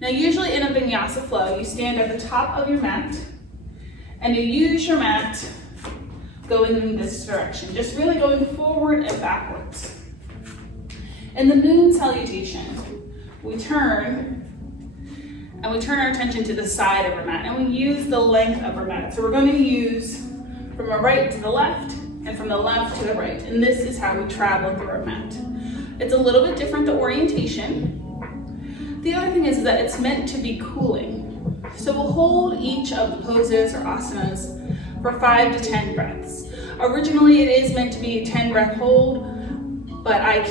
Now usually in a vinyasa flow, you stand at the top of your mat and you use your mat going in this direction, just really going forward and backwards. In the moon salutation, we turn our attention to the side of our mat, and we use the length of our mat. So we're going to use from the right to the left and from the left to the right, and this is how we travel through our mat. It's a little bit different, the orientation. The other thing is that it's meant to be cooling. So we'll hold each of the poses or asanas for 5 to 10 breaths. Originally it is meant to be a 10 breath hold, but I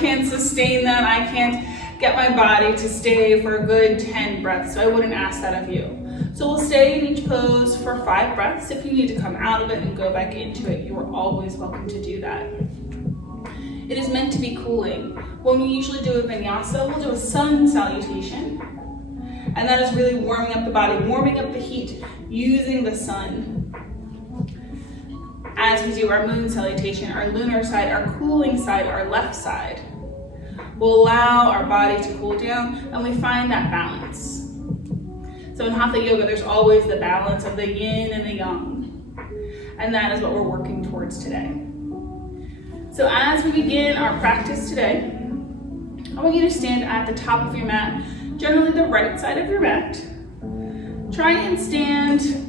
can't sustain that. I can't get my body to stay for a good 10 breaths, so I wouldn't ask that of you. So we'll stay in each pose for 5 breaths. If you need to come out of it and go back into it, you are always welcome to do that. It is meant to be cooling. When we usually do a vinyasa, we'll do a sun salutation, and that is really warming up the body, warming up the heat, using the sun. As we do our moon salutation, our lunar side, our cooling side, our left side, will allow our body to cool down, and we find that balance. So in Hatha Yoga, there's always the balance of the yin and the yang, and that is what we're working towards today. So as we begin our practice today, I want you to stand at the top of your mat, generally the right side of your mat. Try and stand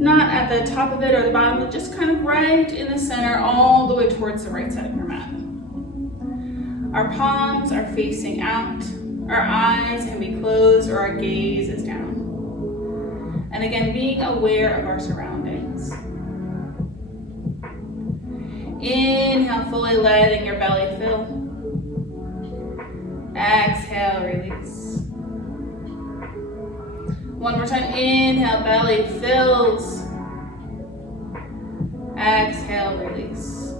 not at the top of it or the bottom, but just kind of right in the center, all the way towards the right side of your mat. Our palms are facing out, our eyes can be closed, or our gaze is down. And again, being aware of our surroundings. Inhale, fully letting your belly fill. Exhale, release. One more time, inhale, belly fills. Exhale, release.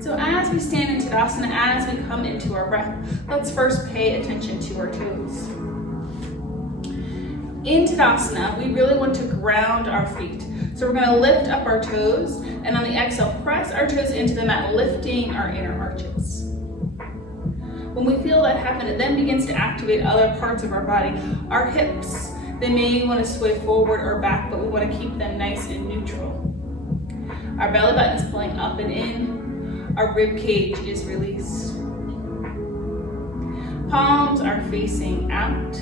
So as we stand in Tadasana, as we come into our breath, let's first pay attention to our toes. In Tadasana, we really want to ground our feet. So we're going to lift up our toes, and on the exhale, press our toes into the mat, lifting our inner arches. When we feel that happen, it then begins to activate other parts of our body. Our hips, they may want to sway forward or back, but we want to keep them nice and neutral. Our belly button is pulling up and in. Our rib cage is released. Palms are facing out.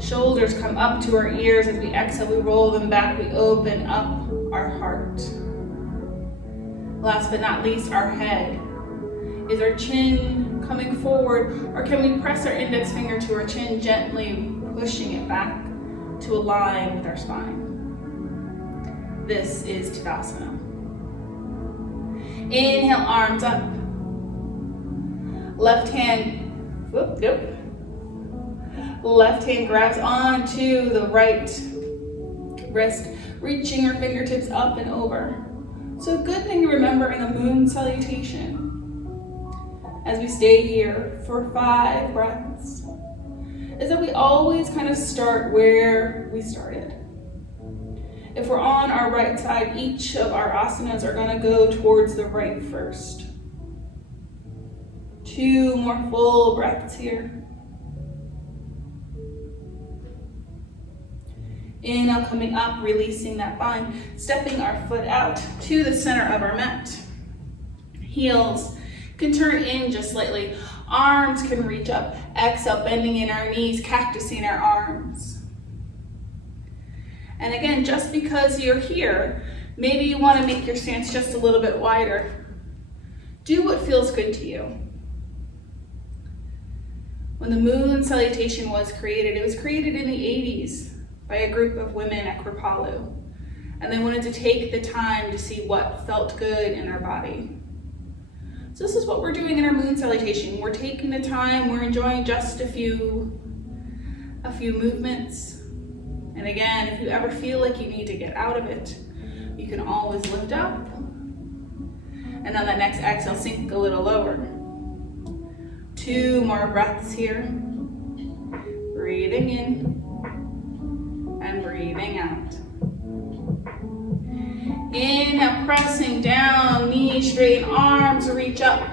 Shoulders come up to our ears. As we exhale, we roll them back. We open up our heart. Last but not least, our head. Is our chin coming forward, or can we press our index finger to our chin, gently pushing it back to align with our spine? This is Tadasana. Inhale, arms up. Left hand, left hand grabs onto the right wrist, reaching your fingertips up and over. So a good thing to remember in a moon salutation, as we stay here for 5 breaths, is that we always kind of start where we started. If we're on our right side, each of our asanas are going to go towards the right first. 2 more full breaths here. Inhale, coming up, releasing that bind, stepping our foot out to the center of our mat. Heels can turn in just slightly. Arms can reach up. Exhale, bending in our knees, cactusing our arms. And again, just because you're here, maybe you want to make your stance just a little bit wider. Do what feels good to you. When the moon salutation was created, it was created in the 80s by a group of women at Kripalu. And they wanted to take the time to see what felt good in our body. So this is what we're doing in our moon salutation. We're taking the time, we're enjoying just a few movements. And again, if you ever feel like you need to get out of it, you can always lift up. And on that next exhale, sink a little lower. 2 more breaths here. Breathing in and breathing out. Inhale, pressing down, knees straight, arms reach up.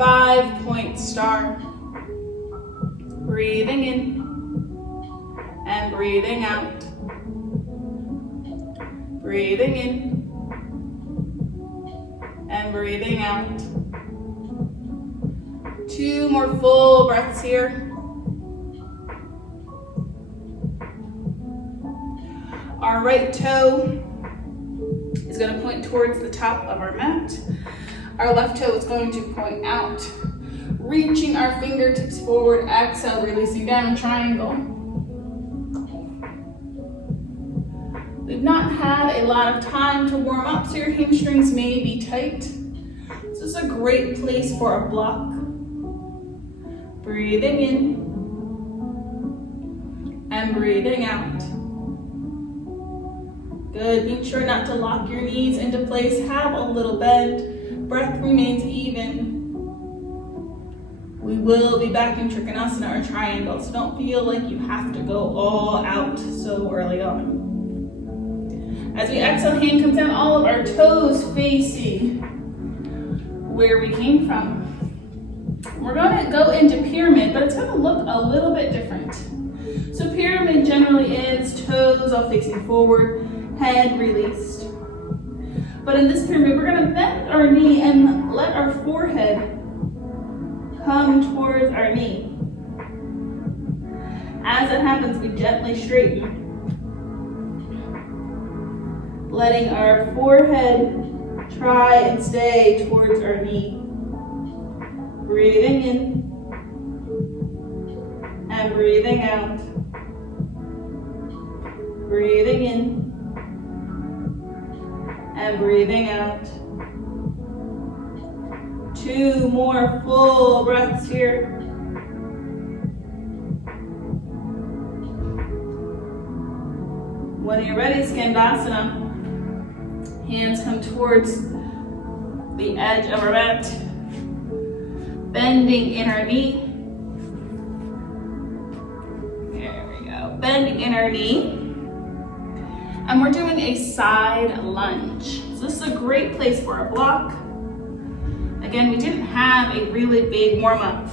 5-point star. Breathing in and breathing out. Breathing in and breathing out. 2 more full breaths here. Our right toe is going to point towards the top of our mat. Our left toe is going to point out, reaching our fingertips forward. Exhale, releasing down, triangle. We've not had a lot of time to warm up, so your hamstrings may be tight. This is a great place for a block. Breathing in and breathing out. Good, being sure not to lock your knees into place. Have a little bend. Breath remains even. We will be back in Trikonasana or triangle, so don't feel like you have to go all out so early on. As we exhale, hand comes down, all of our toes facing where we came from. We're going to go into pyramid, but it's going to look a little bit different. So pyramid generally is toes all facing forward, head released. But in this pyramid, we're going to bend our knee and let our forehead come towards our knee. As that happens, we gently straighten, letting our forehead try and stay towards our knee. Breathing in and breathing out. Breathing in and breathing out. 2 more full breaths here. When you're ready, Skandasana. Hands come towards the edge of our mat. Bending in our knee. There we go. Bending in our knee. And we're doing a side lunge. So this is a great place for a block. Again, we didn't have a really big warm-up.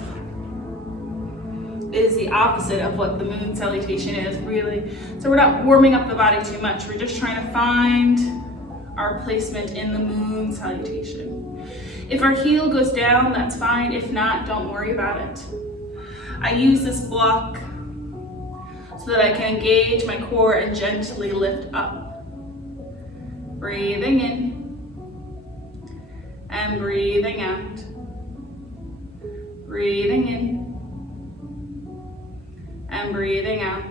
It is the opposite of what the moon salutation is, really. So we're not warming up the body too much. We're just trying to find our placement in the moon salutation. If our heel goes down, that's fine. If not, don't worry about it. I use this block so that I can engage my core and gently lift up. Breathing in and breathing out. Breathing in and breathing out.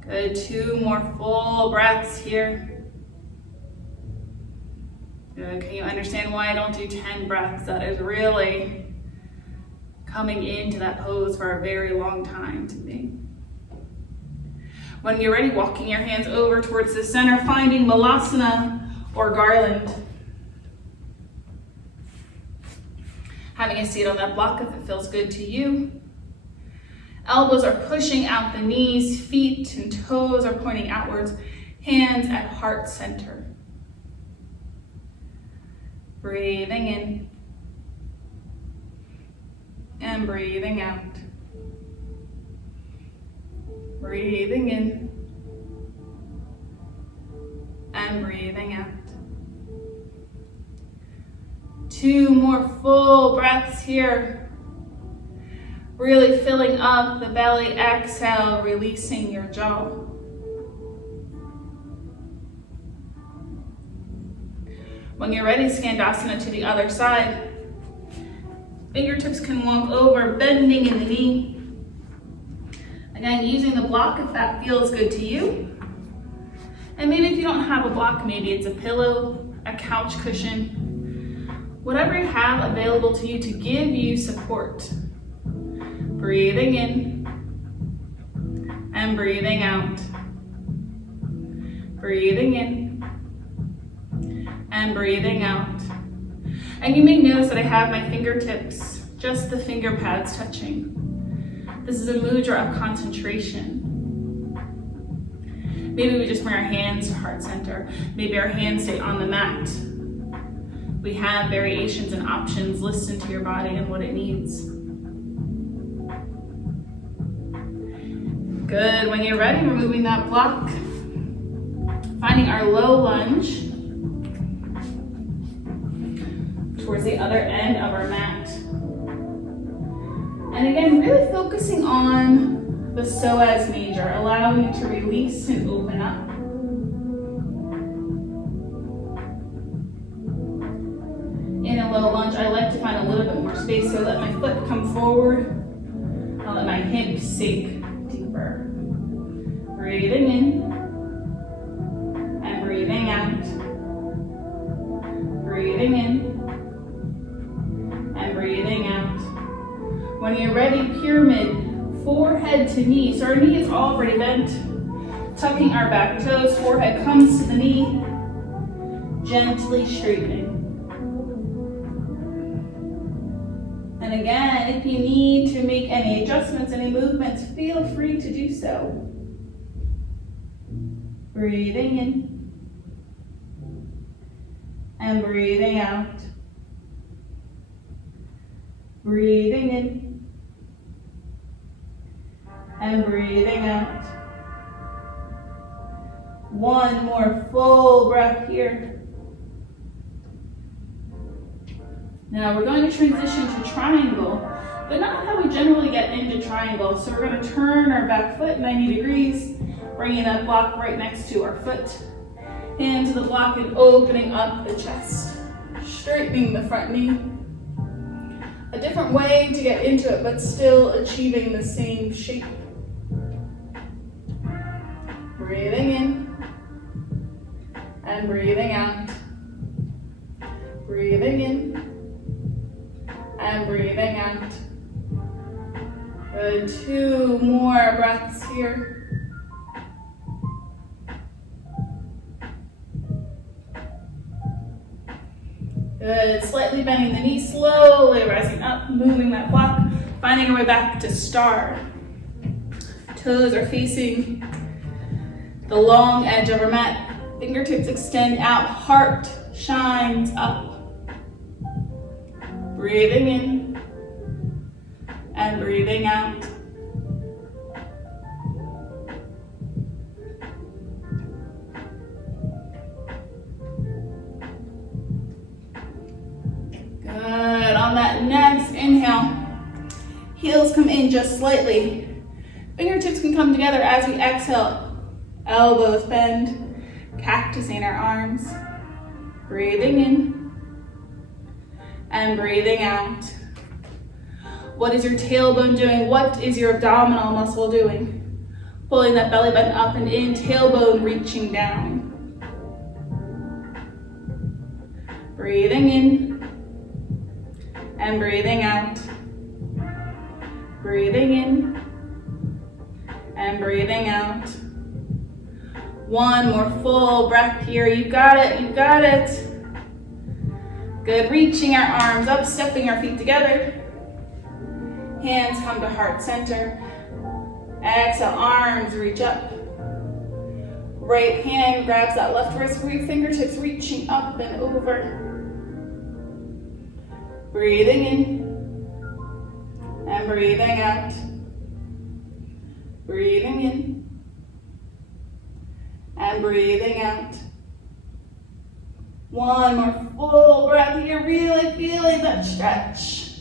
Good, 2 more full breaths here. Good, can you understand why I don't do 10 breaths? That is really coming into that pose for a very long time to me. When you're ready, walking your hands over towards the center, finding Malasana or garland. Having a seat on that block if it feels good to you. Elbows are pushing out the knees, feet and toes are pointing outwards, hands at heart center. Breathing in and breathing out. Breathing in and breathing out. 2 more full breaths here. Really filling up the belly, exhale, releasing your jaw. When you're ready, Skandasana to the other side. Fingertips can walk over, bending in the knee. Again, using the block if that feels good to you. And maybe if you don't have a block, maybe it's a pillow, a couch cushion, whatever you have available to you to give you support. Breathing in and breathing out. Breathing in and breathing out. And you may notice that I have my fingertips, just the finger pads touching. This is a mudra of concentration. Maybe we just bring our hands to heart center. Maybe our hands stay on the mat. We have variations and options. Listen to your body and what it needs. Good. When you're ready, removing that block. Finding our low lunge towards the other end of our mat. And again, really focusing on the psoas major, allowing it to release and open up. In a low lunge, I like to find a little bit more space, so let my foot come forward. I'll let my hips sink deeper. Breathing in and breathing out. Breathing in and breathing out. When you're ready, pyramid, forehead to knee. So our knee is already bent. Tucking our back toes, forehead comes to the knee. Gently straightening. And again, if you need to make any adjustments, any movements, feel free to do so. Breathing in and breathing out. Breathing in and breathing out. One more full breath here. Now we're going to transition to triangle, but not how we generally get into triangle. So we're going to turn our back foot 90 degrees, bringing that block right next to our foot. Hand to the block and opening up the chest. Straightening the front knee. A different way to get into it, but still achieving the same shape. Breathing in and breathing out. Breathing in and breathing out. Good. 2 more breaths here. Good. Slightly bending the knee, slowly rising up, moving that block, finding our way back to star. Toes are facing the long edge of our mat. Fingertips extend out, heart shines up. Breathing in and breathing out. Good. On that next inhale, heels come in just slightly. Fingertips can come together as we exhale. Elbows bend, cactus in our arms. Breathing in and breathing out. What is your tailbone doing? What is your abdominal muscle doing? Pulling that belly button up and in, tailbone reaching down. Breathing in and breathing out. Breathing in and breathing out. One more full breath here. You got it, you got it. Good, reaching our arms up, stepping our feet together. Hands come to heart center. Exhale, arms reach up. Right hand grabs that left wrist, fingertips reaching up and over. Breathing in and breathing out. Breathing in and breathing out. One more full breath here, really feeling that stretch.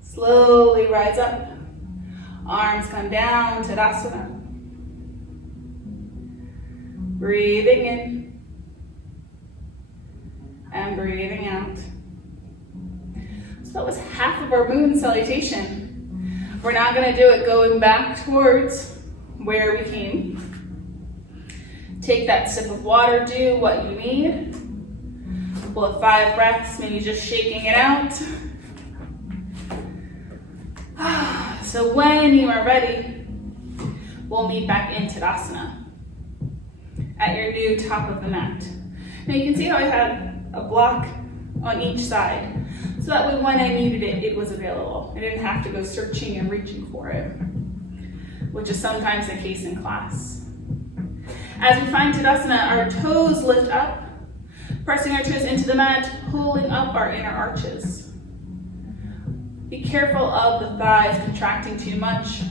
Slowly rise up. Arms come down, Tadasana. Breathing in and breathing out. So that was half of our moon salutation. We're now going to do it going back towards where we came. Take that sip of water, do what you need. Couple of 5 breaths, maybe just shaking it out. So when you are ready, we'll meet back in Tadasana at your new top of the mat. Now you can see how I had a block on each side. So that way when I needed it, it was available. I didn't have to go searching and reaching for it, which is sometimes the case in class. As we find Tadasana, our toes lift up, Pressing our toes into the mat, pulling up our inner arches. Be careful of the thighs contracting too much.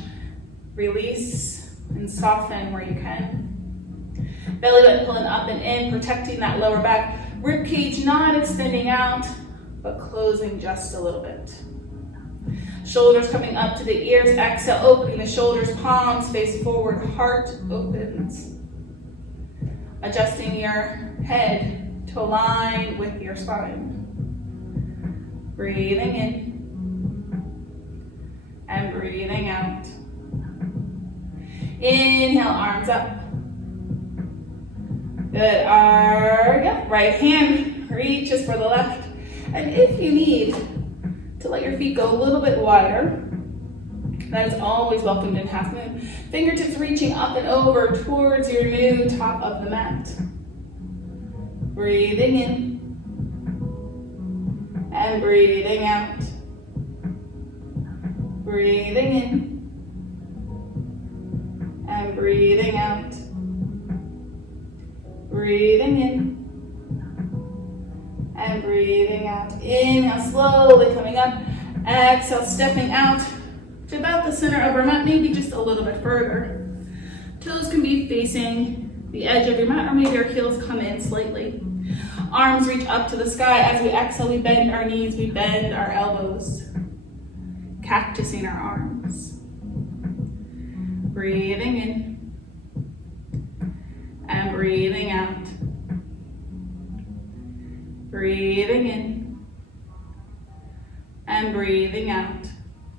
Release and soften where you can. Belly button pulling up and in, protecting that lower back. Rib cage not extending out, but closing just a little bit. Shoulders coming up to the ears. Exhale, opening the shoulders, palms face forward, heart opens. Adjusting your head to align with your spine. Breathing in and breathing out. Inhale, arms up. Good. Right hand reaches for the left. And if you need to let your feet go a little bit wider, that is always welcomed in half moon. Fingertips reaching up and over towards your new top of the mat. Breathing in and breathing out. Breathing in and breathing out. Breathing in and breathing out. Inhale, slowly coming up. Exhale, stepping out to about the center of our mat, maybe just a little bit further. Toes can be facing the edge of your mat, or maybe our heels come in slightly. Arms reach up to the sky. As we exhale, we bend our knees, we bend our elbows. Cactusing our arms. Breathing in and breathing out. Breathing in and breathing out.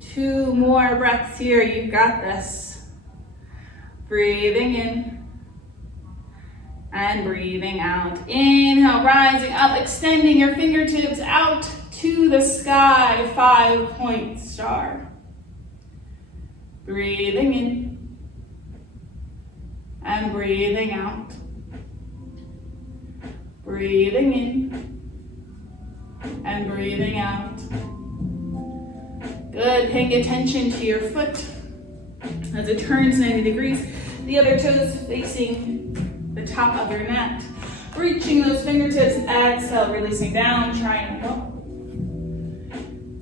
2 more breaths here. You've got this. Breathing in and breathing out. Inhale, rising up, extending your fingertips out to the sky, 5-point star. Breathing in and breathing out. Breathing in and breathing out. Good. Paying attention to your foot as it turns 90 degrees. The other toes facing the top of your mat. Reaching those fingertips. Exhale, releasing down, triangle.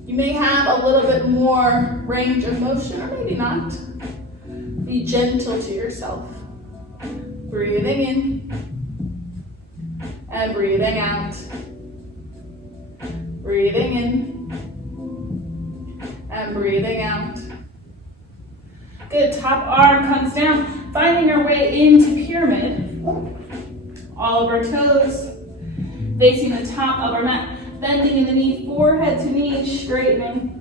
You may have a little bit more range of motion, or maybe not. Be gentle to yourself. Breathing in and breathing out. Breathing in and breathing out. Good. Top arm comes down, finding our way into pyramid. All of our toes facing the top of our mat. Bending in the knee, forehead to knee, straightening.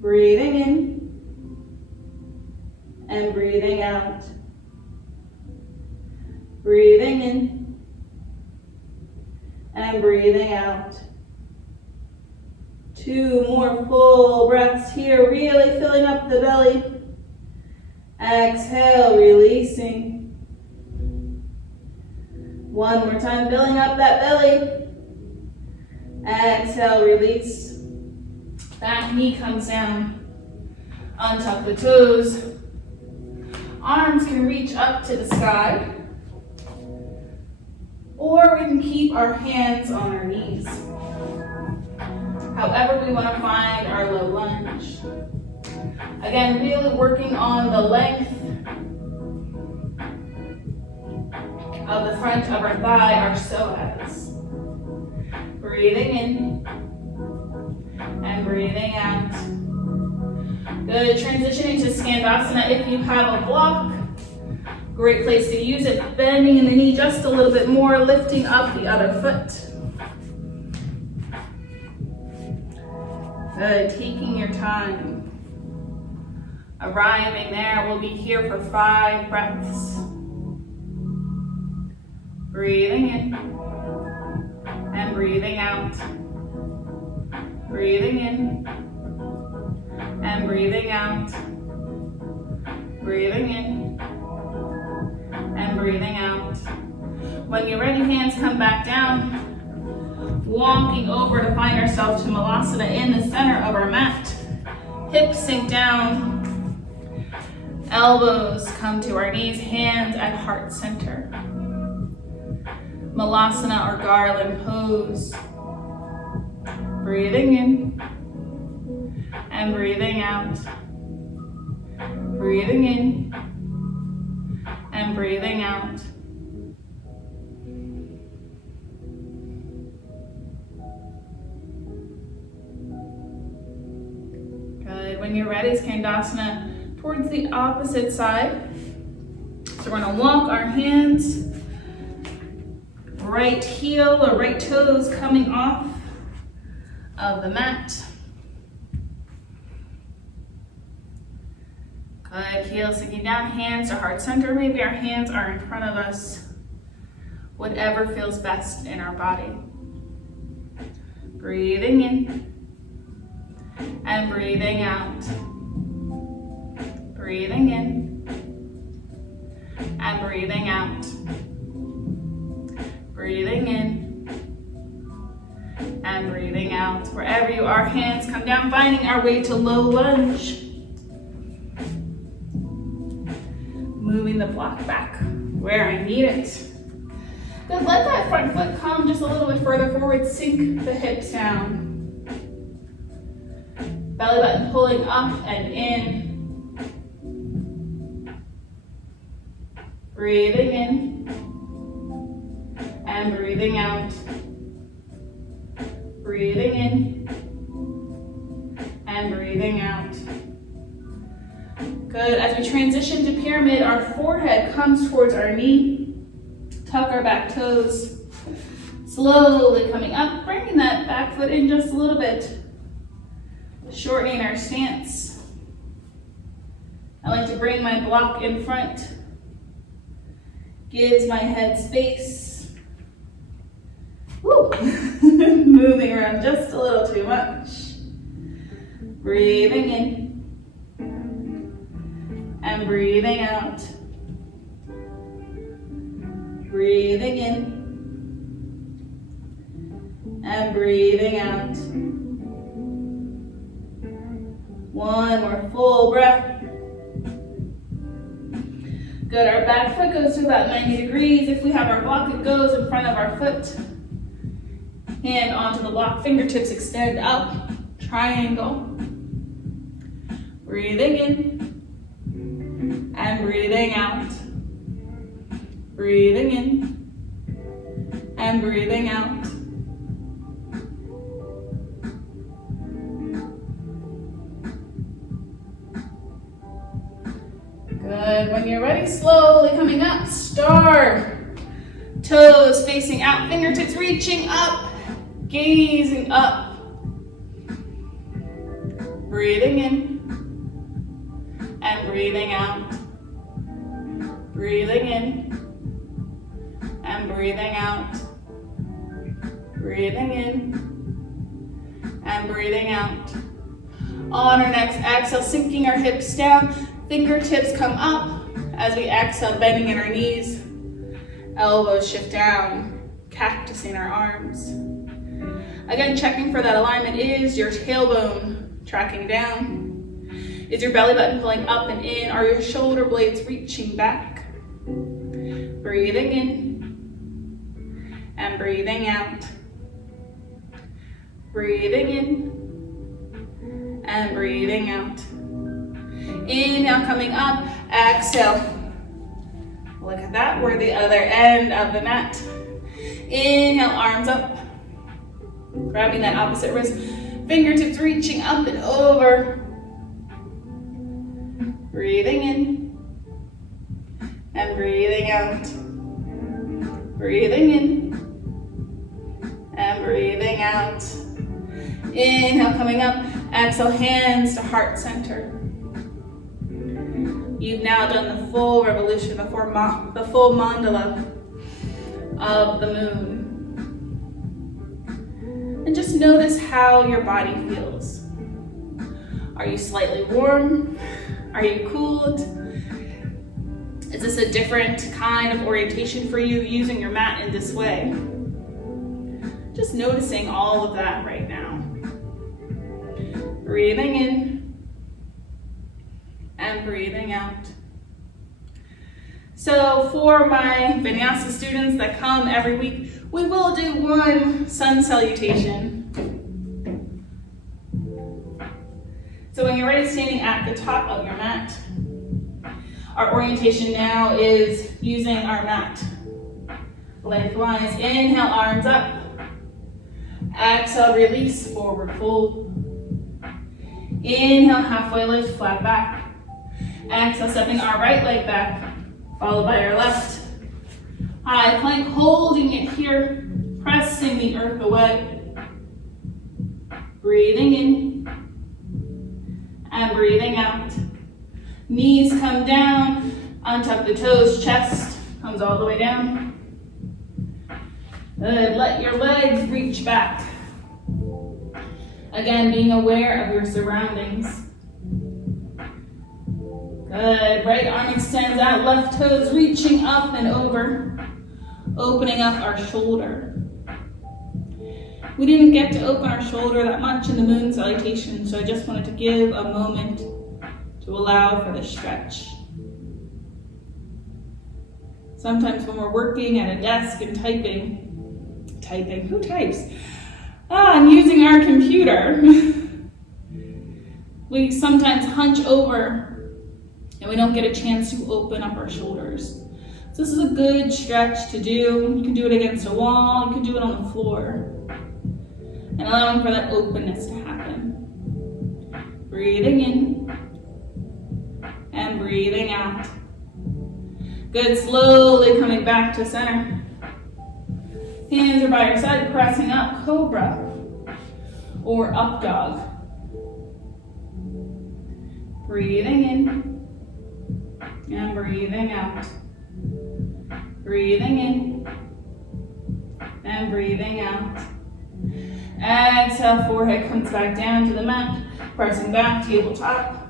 Breathing in and breathing out. Breathing in and breathing out. 2 more full breaths here, really filling up the belly. Exhale, releasing. 1 more time, filling up that belly. Exhale, release. Back knee comes down. Untuck the toes. Arms can reach up to the sky. Or we can keep our hands on our knees. However we want to find our low lunge. Again, really working on the length of the front of our thigh, our psoas. Breathing in and breathing out. Good. Transitioning to Shavasana. If you have a block, great place to use it. Bending in the knee just a little bit more, lifting up the other foot. Good. Taking your time. Arriving there, we'll be here for 5 breaths. Breathing in and breathing out. Breathing in and breathing out. Breathing in and breathing out. When you're ready, hands come back down. Walking over to find ourselves to Malasana in the center of our mat. Hips sink down. Elbows come to our knees, hands at heart center. Malasana or garland pose. Breathing in and breathing out. Breathing in and breathing out. Good. When you're ready, Tadasana towards the opposite side. So we're going to walk our hands, right heel or right toes coming off of the mat. Good, heels sinking down, hands to heart center. Maybe our hands are in front of us. Whatever feels best in our body. Breathing in and breathing out. Breathing in and breathing out. Breathing in and breathing out. Wherever you are, hands come down, finding our way to low lunge. Moving the block back where I need it. Good, let that front foot come just a little bit further forward, sink the hips down. Belly button pulling up and in. Breathing in and breathing out. Breathing in and breathing out. Good, as we transition to pyramid, our forehead comes towards our knee. Tuck our back toes. Slowly coming up, bringing that back foot in just a little bit. Shortening our stance. I like to bring my block in front. Gives my head space. Woo! Moving around just a little too much. Breathing in and breathing out. Breathing in and breathing out. One more full breath. Good, our back foot goes to about 90 degrees. If we have our block, it goes in front of our foot. Hand onto the block, fingertips extend up, triangle. Breathing in and breathing out. Breathing in and breathing out. Good, when you're ready, slowly coming up, star. Toes facing out, fingertips reaching up, gazing up. Breathing in and breathing out. Breathing in and breathing out. Breathing in and breathing out. On our next exhale, sinking our hips down, fingertips come up as we exhale, bending in our knees. Elbows shift down, cactusing our arms. Again, checking for that alignment. Is your tailbone tracking down? Is your belly button pulling up and in? Are your shoulder blades reaching back? Breathing in and breathing out. Breathing in and breathing out. Inhale, coming up, exhale. Look at that, we're the other end of the mat. Inhale, arms up. Grabbing that opposite wrist, fingertips reaching up and over. Breathing in and breathing out. Breathing in and breathing out. Inhale, coming up, exhale, hands to heart center. You've now done the full revolution, the full mandala of the moon. And just notice how your body feels. Are you slightly warm? Are you cooled? Is this a different kind of orientation for you using your mat in this way? Just noticing all of that right now. Breathing in and breathing out. So for my vinyasa students that come every week, we will do one sun salutation. So when you're ready, standing at the top of your mat, our orientation now is using our mat lengthwise. Inhale, arms up. Exhale, release, forward fold. Inhale, halfway lift, flat back. Exhale, stepping our right leg back, followed by our left. High plank, holding it here, pressing the earth away. Breathing in and breathing out. Knees come down, untuck the toes, chest comes all the way down. Good, let your legs reach back. Again, being aware of your surroundings. Good, right arm extends out, left toes reaching up and over, opening up our shoulder. We didn't get to open our shoulder that much in the moon salutation, so I just wanted to give a moment to allow for the stretch. Sometimes when we're working at a desk and typing, who types? And using our computer, we sometimes hunch over and we don't get a chance to open up our shoulders. So this is a good stretch to do. You can do it against a wall, you can do it on the floor. And allowing for that openness to happen. Breathing in and breathing out. Good, slowly coming back to center. Hands are by your side, pressing up, cobra or up dog. Breathing in and breathing out. Breathing in and breathing out. Exhale, forehead comes back down to the mat, pressing back, tabletop.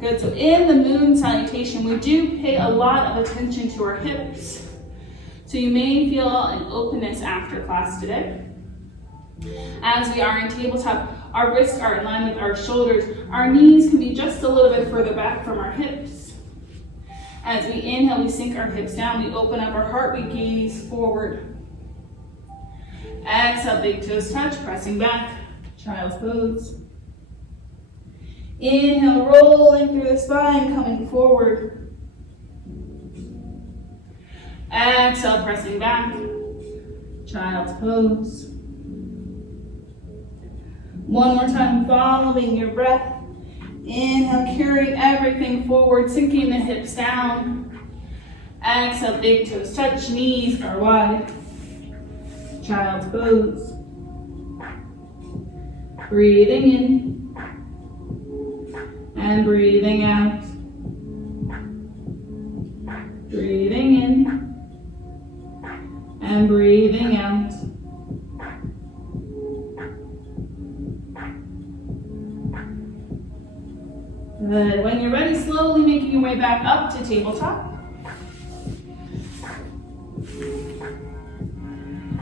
Good, so in the moon salutation, we do pay a lot of attention to our hips. So you may feel an openness after class today. As we are in tabletop, our wrists are in line with our shoulders. Our knees can be just a little bit further back from our hips. As we inhale, we sink our hips down, we open up our heart, we gaze forward. Exhale, big toes touch, pressing back, child's pose. Inhale, rolling through the spine, coming forward. Exhale, pressing back, child's pose. One more time, following your breath. Inhale, carrying everything forward, sinking the hips down. Exhale, big toes touch, knees are wide. Child's pose. Breathing in and breathing out. Breathing in and breathing out. Good. When you're ready, slowly making your way back up to tabletop.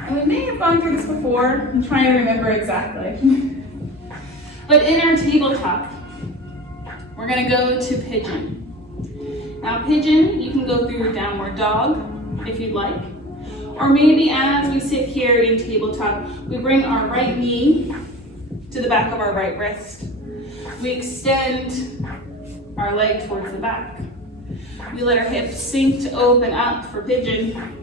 And we may have gone through this before. I'm trying to remember exactly. But in our tabletop, we're going to go to pigeon. Now pigeon, you can go through your downward dog if you'd like. Or maybe as we sit here in tabletop, we bring our right knee to the back of our right wrist. We extend our leg towards the back. We let our hips sink to open up for pigeon.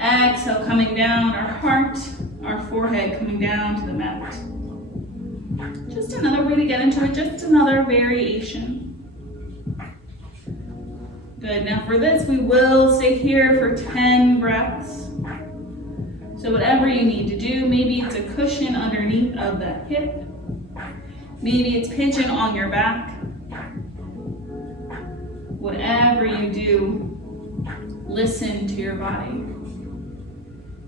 Exhale, coming down, our heart, our forehead coming down to the mat. Just another way to get into it, just another variation. Good, now for this, we will stay here for 10 breaths. So whatever you need to do, maybe it's a cushion underneath of the hip. Maybe it's pigeon on your back. Whatever you do, listen to your body.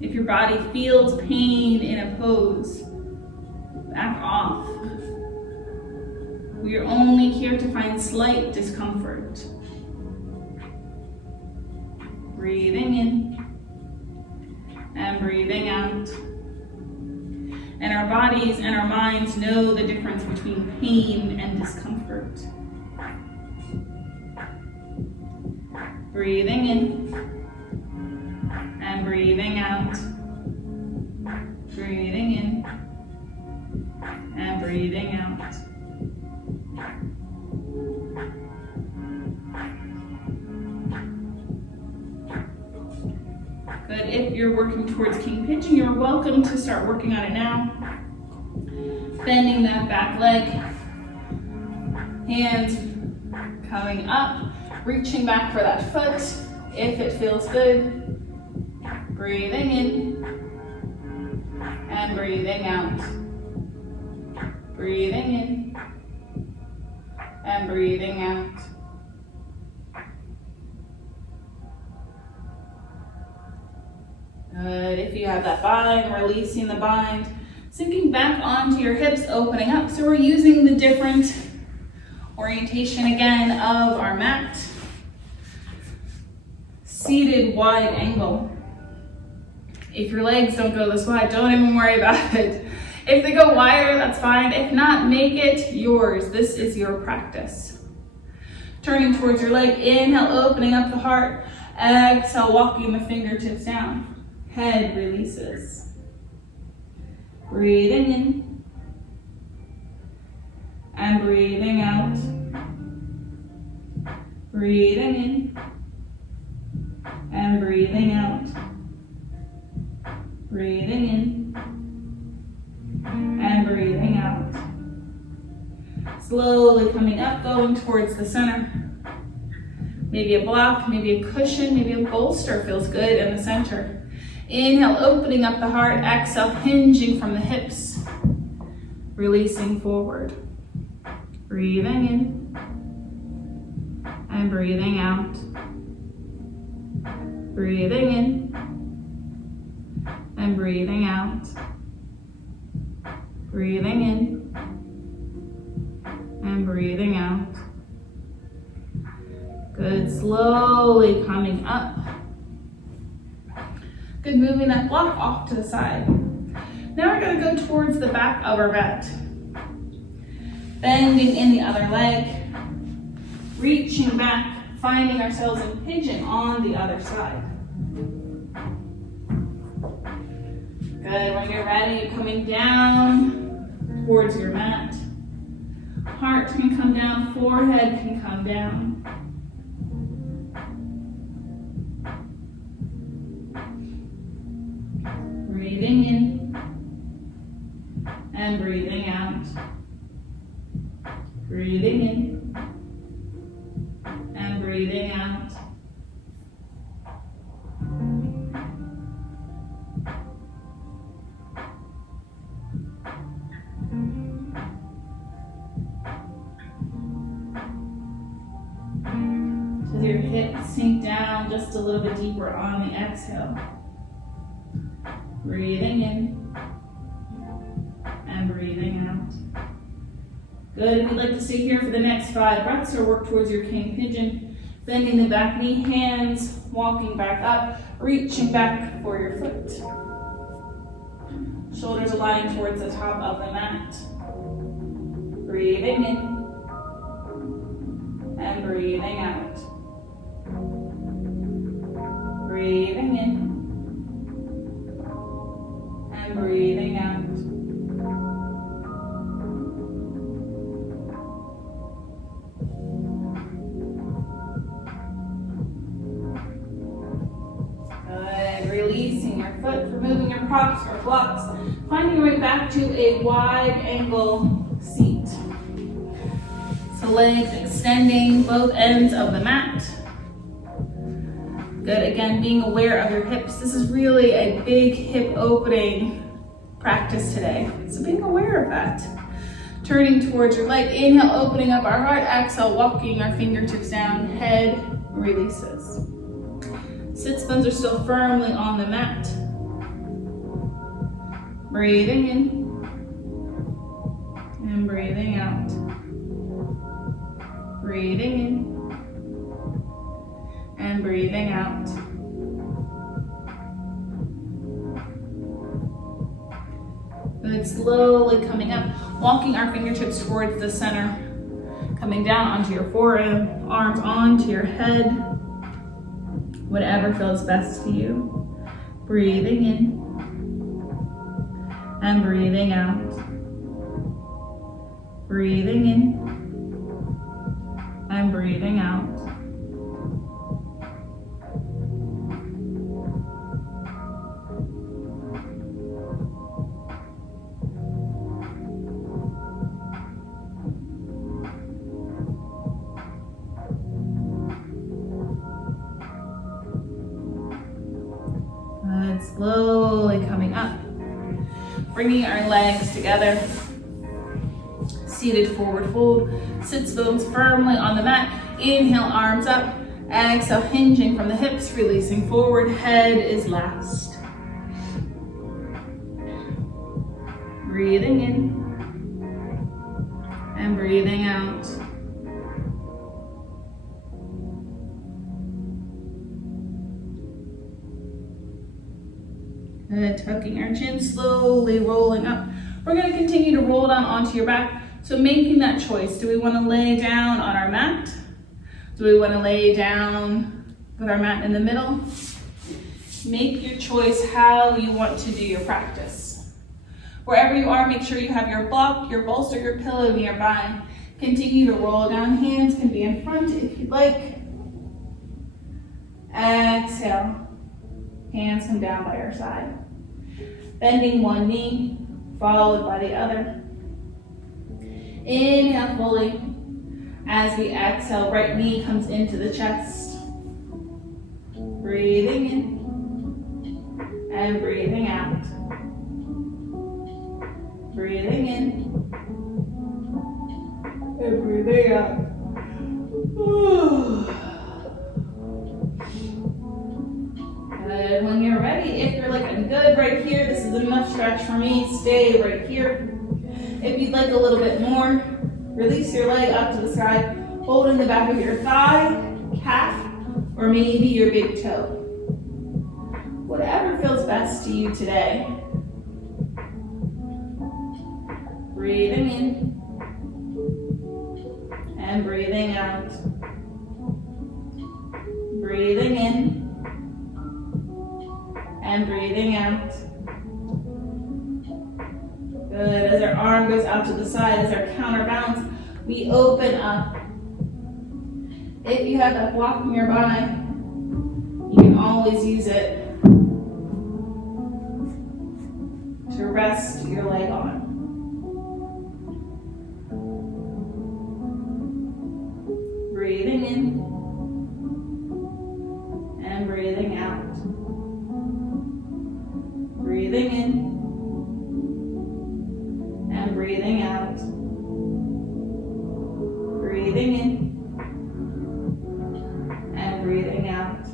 If your body feels pain in a pose, back off. We are only here to find slight discomfort. Breathing in and breathing out. And our bodies and our minds know the difference between pain and discomfort. Breathing in and breathing out. Breathing in and breathing out. Good. If you're working towards King Pigeon, you're welcome to start working on it now. Bending that back leg. Hands coming up. Reaching back for that foot if it feels good. Breathing in and breathing out. Breathing in and breathing out. Good. If you have that bind, releasing the bind, sinking back onto your hips, opening up. So we're using the different orientation again of our mat. Seated wide angle. If your legs don't go this wide, don't even worry about it. If they go wider, that's fine. If not, make it yours. This is your practice. Turning towards your leg, inhale, opening up the heart. Exhale, walking the fingertips down. Head releases. Breathing in and breathing out. Breathing in and breathing out. Breathing in and breathing out. Slowly coming up, going towards the center. Maybe a block, maybe a cushion, maybe a bolster feels good in the center. Inhale, opening up the heart. Exhale, hinging from the hips. Releasing forward. Breathing in and breathing out. Breathing in and breathing out. Breathing in and breathing out. Good, slowly coming up. Good, moving that block off to the side. Now we're going to go towards the back of our mat. Bending in the other leg. Reaching back, finding ourselves in pigeon on the other side. Good, when you're ready, you're coming down towards your mat. Heart can come down, forehead can come down. Breathing in and breathing out. Breathing in and breathing out. So your hips sink down just a little bit deeper on the exhale. Breathing in and breathing out. Good, if you'd like to stay here for the next 5 breaths or work towards your King Pigeon, bending the back knee, hands walking back up, reaching back for your foot. Shoulders aligning towards the top of the mat. Breathing in and breathing out. Breathing in and breathing out. Good. Releasing your foot, removing your props or blocks, finding your way back to a wide angle seat. So legs extending both ends of the mat. Good, again, being aware of your hips. This is really a big hip opening practice today. So being aware of that. Turning towards your leg, inhale, opening up our heart, exhale, walking our fingertips down, head releases. Sits bones are still firmly on the mat. Breathing in and breathing out. Breathing in and breathing out. Good, slowly coming up, walking our fingertips towards the center, coming down onto your forearm, arms onto your head. Whatever feels best to you. Breathing in and breathing out. Breathing in and breathing out. Good, slowly coming up. Bringing our legs together. Seated forward fold. Sits bones firmly on the mat. Inhale, arms up. Exhale, hinging from the hips, releasing forward. Head is last. Breathing in and breathing out. Good, tucking our chin, slowly rolling up. We're going to continue to roll down onto your back. So making that choice. Do we want to lay down on our mat? Do we want to lay down with our mat in the middle? Make your choice how you want to do your practice. Wherever you are, make sure you have your block, your bolster, your pillow nearby. Continue to roll down. Hands can be in front if you'd like. Exhale. Hands come down by your side. Bending one knee, followed by the other. Inhale fully. As we exhale, right knee comes into the chest. Breathing in and breathing out. Breathing in and breathing out. Good. When you're ready, if you're like, I'm good right here, this is enough stretch for me, stay right here. If you'd like a little bit more, release your leg up to the sky, holding the back of your thigh, calf, or maybe your big toe. Whatever feels best to you today. Breathing in and breathing out. Breathing in and breathing out. Good. As our arm goes out to the side, as our counterbalance, we open up. If you have that block nearby, you can always use it to rest your leg on. Breathing in and breathing out. Breathing in and breathing out. Breathing in and breathing out.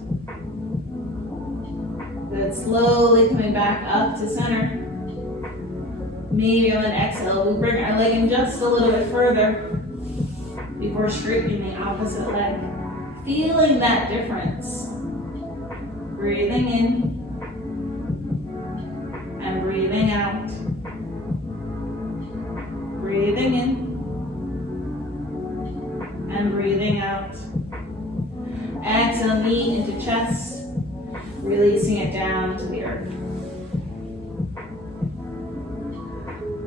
Good. Slowly coming back up to center. Maybe on an exhale, we'll bring our leg in just a little bit further before straightening the opposite leg. Feeling that difference. Breathing in and breathing out. Breathing in and breathing out. Exhale, knee into chest, releasing it down to the earth.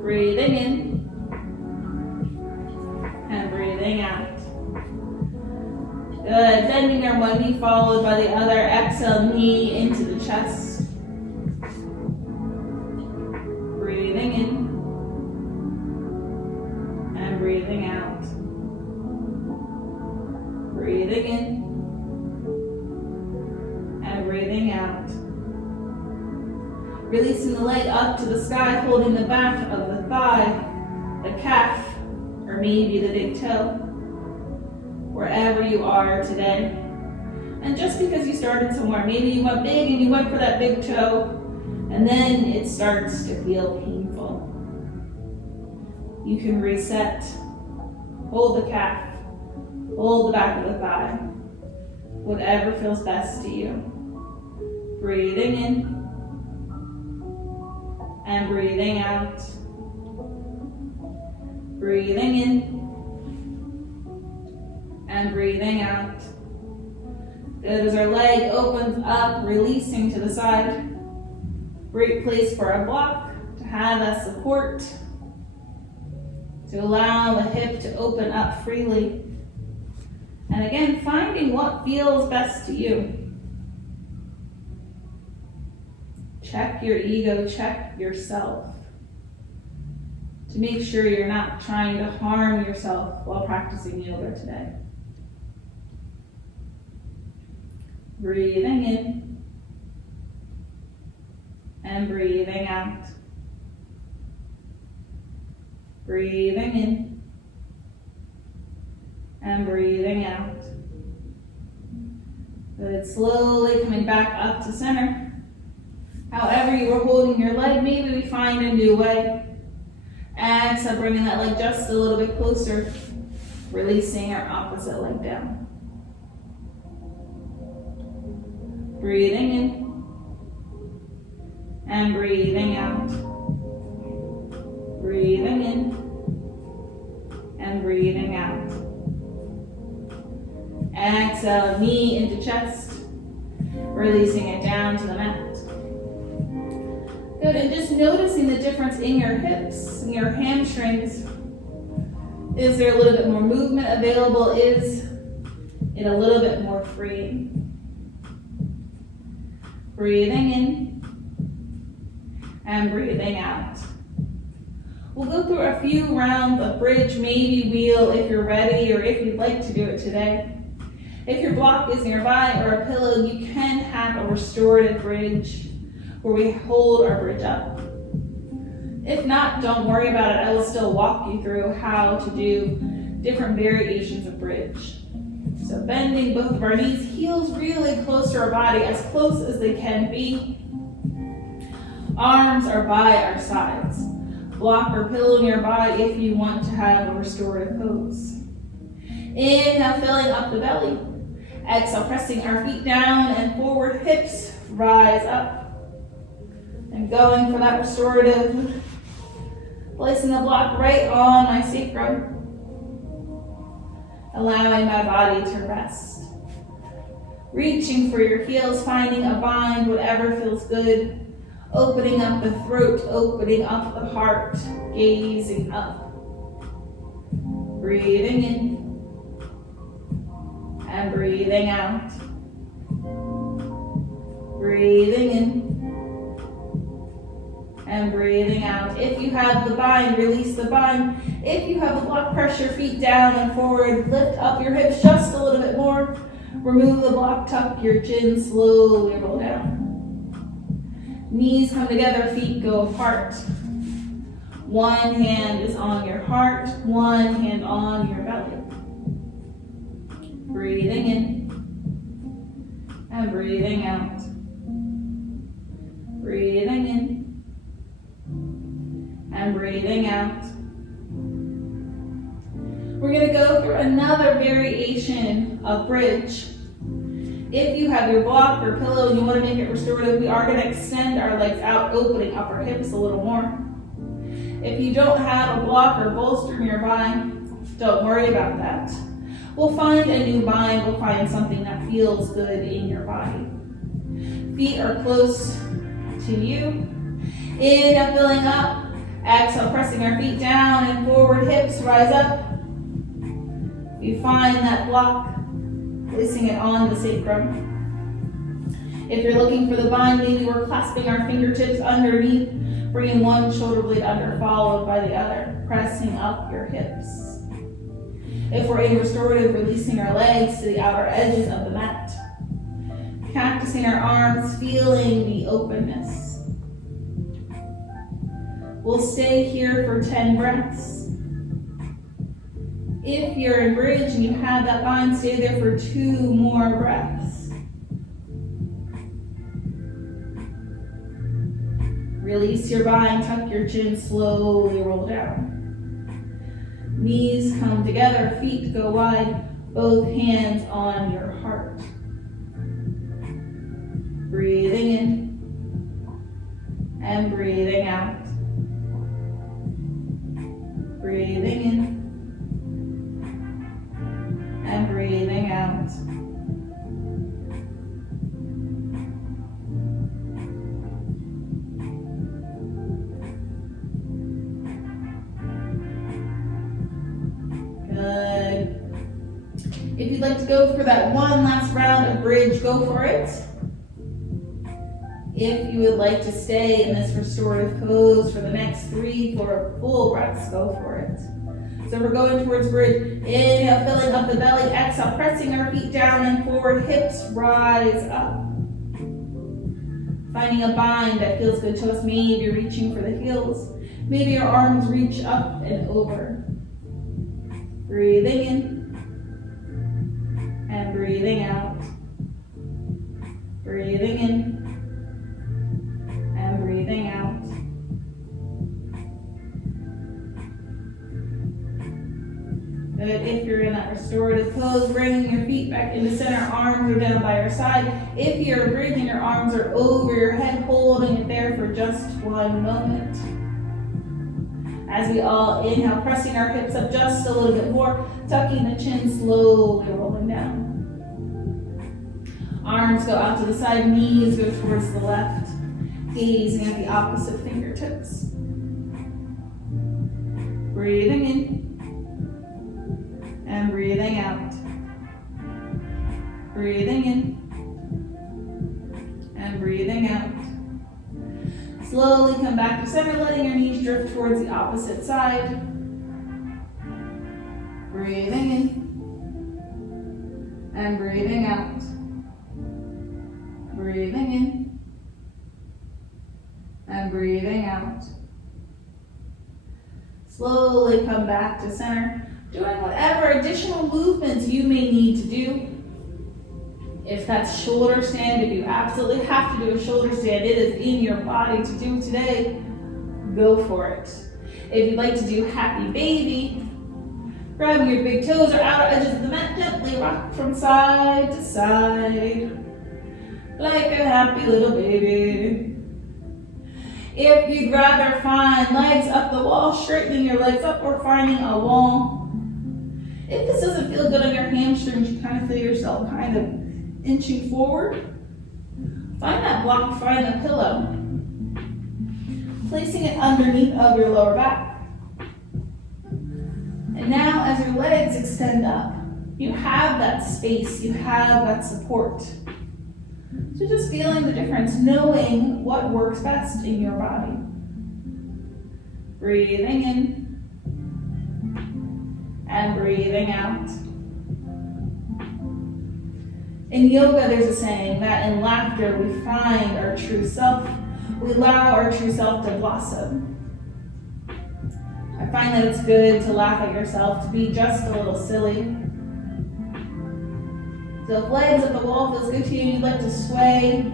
Breathing in and breathing out. Good. Bending our one knee followed by the other. Exhale, knee into the chest. Breathing in and breathing out. Breathing in and breathing out. Releasing the leg up to the sky, holding the back of the thigh, the calf, or maybe the big toe, wherever you are today. And just because you started somewhere, maybe you went big and you went for that big toe, and then it starts to feel painful. You can reset. Hold the calf. Hold the back of the thigh. Whatever feels best to you. Breathing in and breathing out. Breathing in and breathing out. Good, as our leg opens up, releasing to the side. Great place for a block to have that support, to allow the hip to open up freely. And again, finding what feels best to you. Check your ego, check yourself, to make sure you're not trying to harm yourself while practicing yoga today. Breathing in and breathing out. Breathing in and breathing out. Good, slowly coming back up to center. However you were holding your leg, maybe we find a new way. Exhale, bringing that leg just a little bit closer, releasing our opposite leg down. Breathing in and breathing out. Breathing in and breathing out. Exhale, knee into chest, releasing it down to the mat. Good, and just noticing the difference in your hips and your hamstrings. Is there a little bit more movement available? Is it a little bit more free? Breathing in and breathing out. We'll go through a few rounds of bridge, maybe wheel if you're ready or if you'd like to do it today. If your block is nearby or a pillow, you can have a restorative bridge where we hold our bridge up. If not, don't worry about it. I will still walk you through how to do different variations of bridge. So bending both of our knees, heels really close to our body, as close as they can be. Arms are by our sides. Block or pillow nearby if you want to have a restorative pose. Inhale, filling up the belly. Exhale, pressing our feet down and forward, hips rise up. And going for that restorative. Placing the block right on my sacrum. Allowing my body to rest. Reaching for your heels, finding a bind, whatever feels good. Opening up the throat, opening up the heart, gazing up. Breathing in and breathing out. Breathing in and breathing out. If you have the bind, release the bind. If you have the block, press your feet down and forward. Lift up your hips just a little bit more. Remove the block, tuck your chin, slowly roll down. Knees come together, feet go apart. One hand is on your heart, one hand on your belly. Breathing in and breathing out. Breathing in and breathing out. We're going to go through another variation of bridge. If you have your block or pillow and you want to make it restorative, we are going to extend our legs out, opening up our hips a little more. If you don't have a block or bolster nearby, don't worry about that. We'll find a new bind, we'll find something that feels good in your body. Feet are close to you. Inhale, filling up. Exhale, pressing our feet down and forward, hips rise up. You find that block, placing it on the sacrum. If you're looking for the bind, maybe we're clasping our fingertips underneath, bringing one shoulder blade under, followed by the other, pressing up your hips. If we're in restorative, releasing our legs to the outer edges of the mat. Cactusing our arms, feeling the openness. We'll stay here for 10 breaths. If you're in bridge and you have that bind, stay there for 2 more breaths. Release your bind, tuck your chin, slowly roll down. Knees come together, feet go wide, both hands on your heart. Breathing in and breathing out. Breathing in and breathing out. like to go for that one last round of bridge, go for it. If you would like to stay in this restorative pose for the next 3-4 full breaths, go for it. So we're going towards bridge. Inhale, filling up the belly. Exhale, pressing our feet down and forward. Hips rise up. Finding a bind that feels good to us. Maybe you're reaching for the heels. Maybe your arms reach up and over. Breathing in and breathing out. Breathing in and breathing out. Good. If you're in that restorative pose, bringing your feet back into center, arms are down by your side. If you're bridging, your arms are over your head, holding it there for just one moment. As we all inhale, pressing our hips up just a little bit more, tucking the chin, slowly rolling down. Arms go out to the side, knees go towards the left, gazing at the opposite fingertips. Breathing in and breathing out. Breathing in and breathing out. Slowly come back to center, letting your knees drift towards the opposite side. Breathing in and breathing out. Breathing in and breathing out. Slowly come back to center, doing whatever additional movements you may need to do. If that's shoulder stand, if you absolutely have to do a shoulder stand, it is in your body to do today, go for it. If you'd like to do happy baby, grab your big toes or outer edges of the mat, gently rock from side to side, like a happy little baby. If you'd rather find legs up the wall, straightening your legs up or finding a wall. If this doesn't feel good on your hamstrings, you kind of feel yourself kind of inching forward. Find that block, find the pillow. Placing it underneath of your lower back. And now as your legs extend up, you have that space, you have that support. So just feeling the difference, knowing what works best in your body. Breathing in and breathing out. In yoga, there's a saying that in laughter we find our true self. We allow our true self to blossom. I find that it's good to laugh at yourself, to be just a little silly. So if legs at the wall feels good to you and you'd like to sway,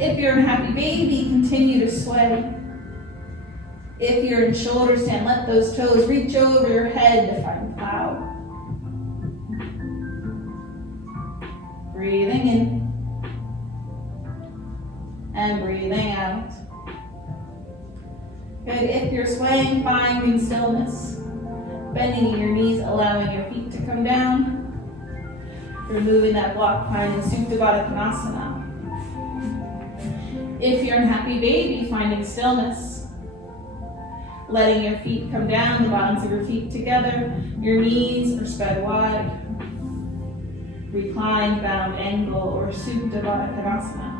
if you're in happy baby, continue to sway. If you're in shoulder stand, let those toes reach over your head to find plow. Breathing in and breathing out. Good. If you're swaying, finding stillness. Bending in your knees, allowing your feet to come down. Removing that block, finding Supta Baddha Konasana. If you're in happy baby, finding stillness. Letting your feet come down, the bottoms of your feet together. Your knees are spread wide. Reclined bound angle or Supta Baddha Konasana.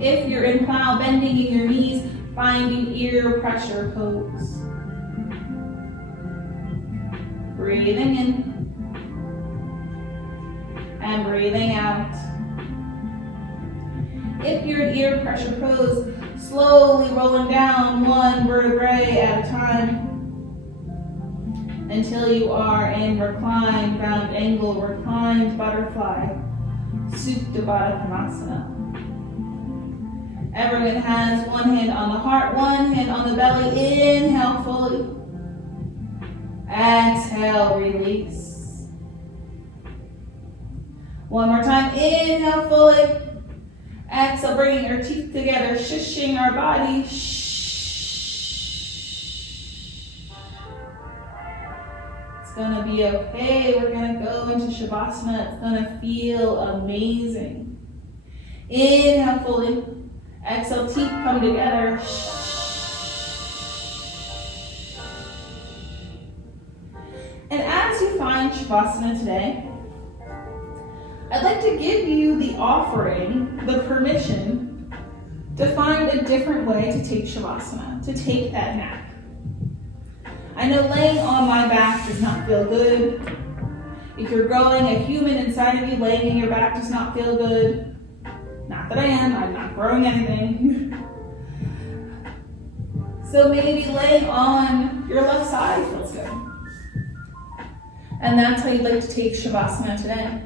If you're in plow, bending in your knees, finding ear pressure pose. Breathing in and breathing out. If you're in ear pressure pose, slowly rolling down one vertebrae at a time until you are in reclined bound angle, reclined butterfly, Supta Baddha Konasana. Everyone has one hand on the heart, one hand on the belly. Inhale fully. Exhale, release. One more time. Inhale fully. Exhale, bringing your teeth together, shushing our body. It's gonna be okay. We're gonna go into Shavasana. It's gonna feel amazing. Inhale fully. Exhale, teeth come together. And as you find Shavasana today, I'd like to give you the offering, the permission, to find a different way to take Shavasana, to take that nap. I know laying on my back does not feel good. If you're growing a human inside of you, laying in your back does not feel good. Not that I am, I'm not growing anything. So maybe laying on your left side feels good. And that's how you'd like to take Shavasana today.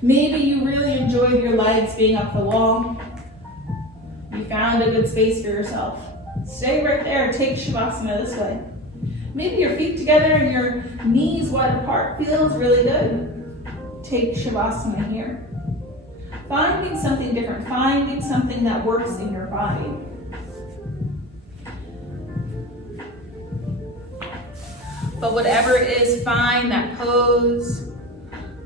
Maybe you really enjoyed your legs being up the wall. You found a good space for yourself. Stay right there, take Shavasana this way. Maybe your feet together and your knees wide apart feels really good. Take Shavasana here. Finding something different, finding something that works in your body. But whatever it is, find that pose.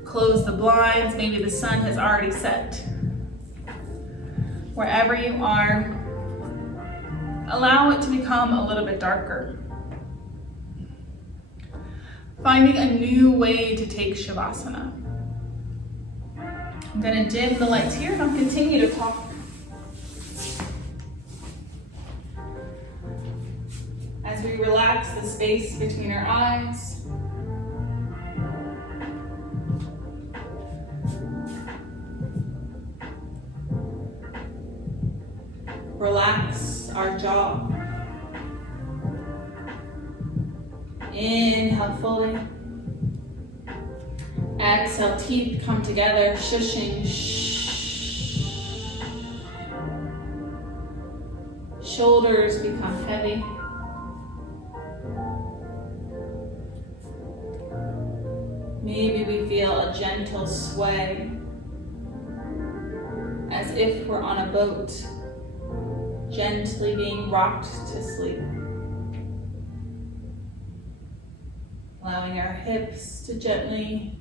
Close the blinds, maybe the sun has already set. Wherever you are, allow it to become a little bit darker. Finding a new way to take Shavasana. I'm going to dim the lights here and I'll continue to talk. As we relax the space between our eyes. Relax our jaw. Inhale fully. Exhale, teeth come together, shushing. Shoulders become heavy. Maybe we feel a gentle sway, as if we're on a boat, gently being rocked to sleep. Allowing our hips to gently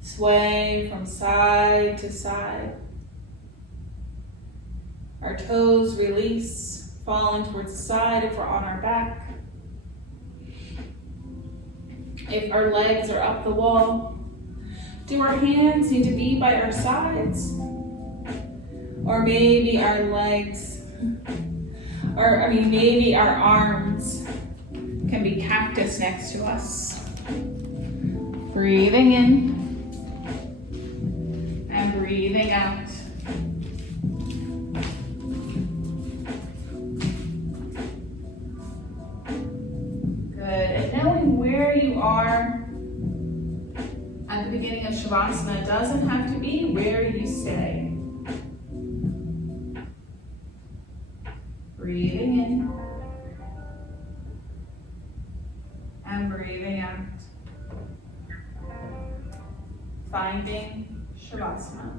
sway from side to side. Our toes release, falling towards the side if we're on our back. If our legs are up the wall, do our hands need to be by our sides? Or maybe our legs, maybe our arms can be cactus next to us. Breathing in and breathing out. Good. And knowing where you are at the beginning of Shavasana doesn't have to be where you stay. Breathing in and breathing out. Finding Shavasana.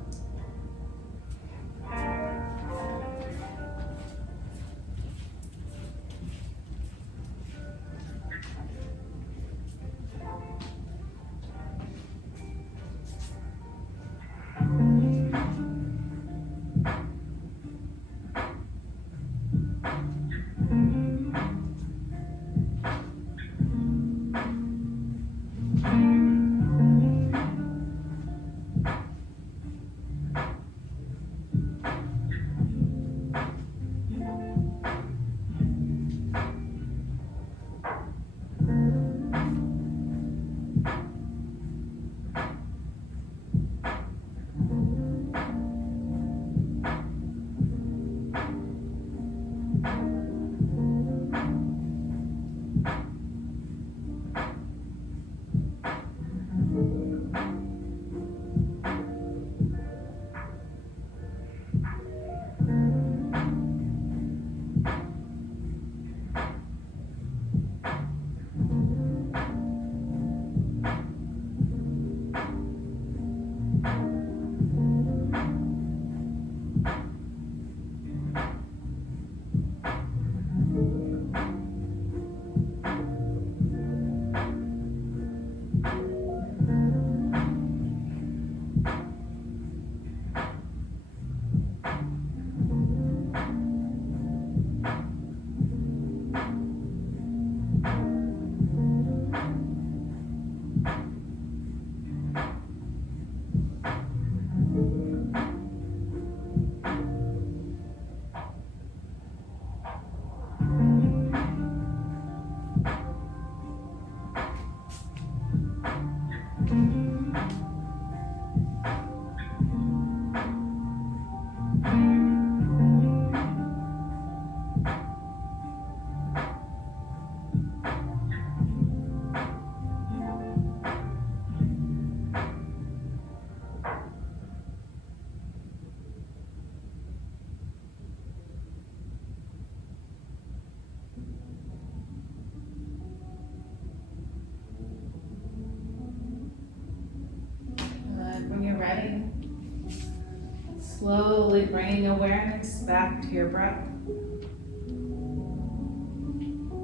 Slowly bringing awareness back to your breath.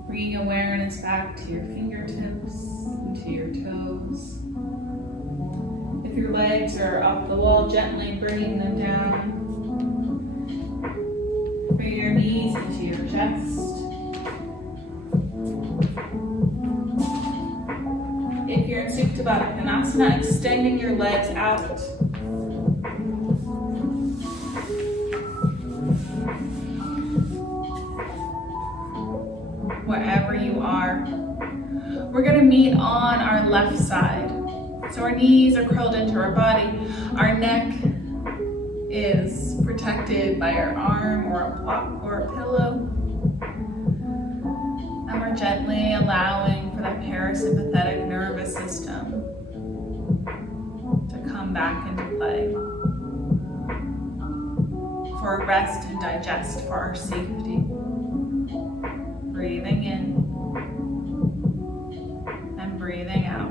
Bringing awareness back to your fingertips and to your toes. If your legs are off the wall, gently bringing them down. Bring your knees into your chest. If you're in Supta Baddha Konasana, extending your legs out. Wherever you are. We're going to meet on our left side. So our knees are curled into our body. Our neck is protected by our arm or a block or a pillow. And we're gently allowing for that parasympathetic nervous system to come back into play. For rest and digest, for our safety. Breathing in and breathing out.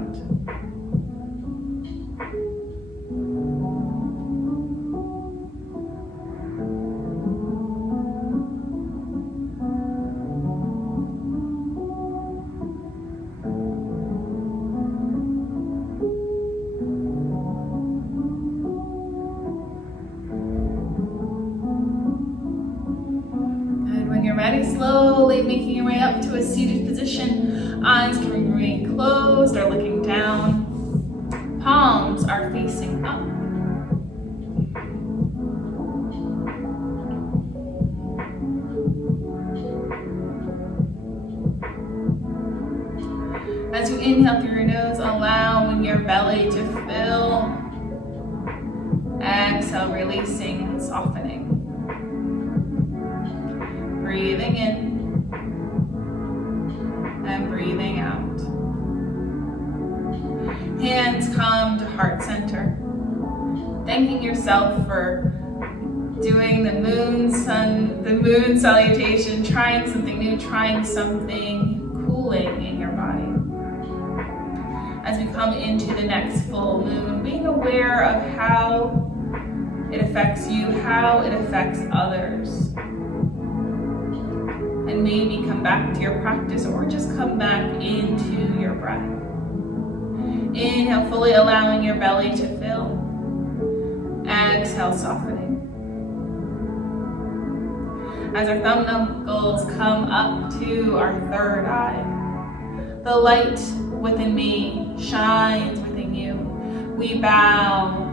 Ready, slowly making your way up to a seated position. Eyes can remain closed or looking down. Palms are facing up. As you inhale through your nose, allowing your belly to fill. Exhale, releasing and softening. Breathing in and breathing out. Hands come to heart center. Thanking yourself for doing the moon salutation, trying something new, trying something cooling in your body. As we come into the next full moon, being aware of how it affects you, how it affects others. And maybe come back to your practice or just come back into your breath. Inhale, fully allowing your belly to fill. Exhale, softening. As our thumb knuckles come up to our third eye, the light within me shines within you. We bow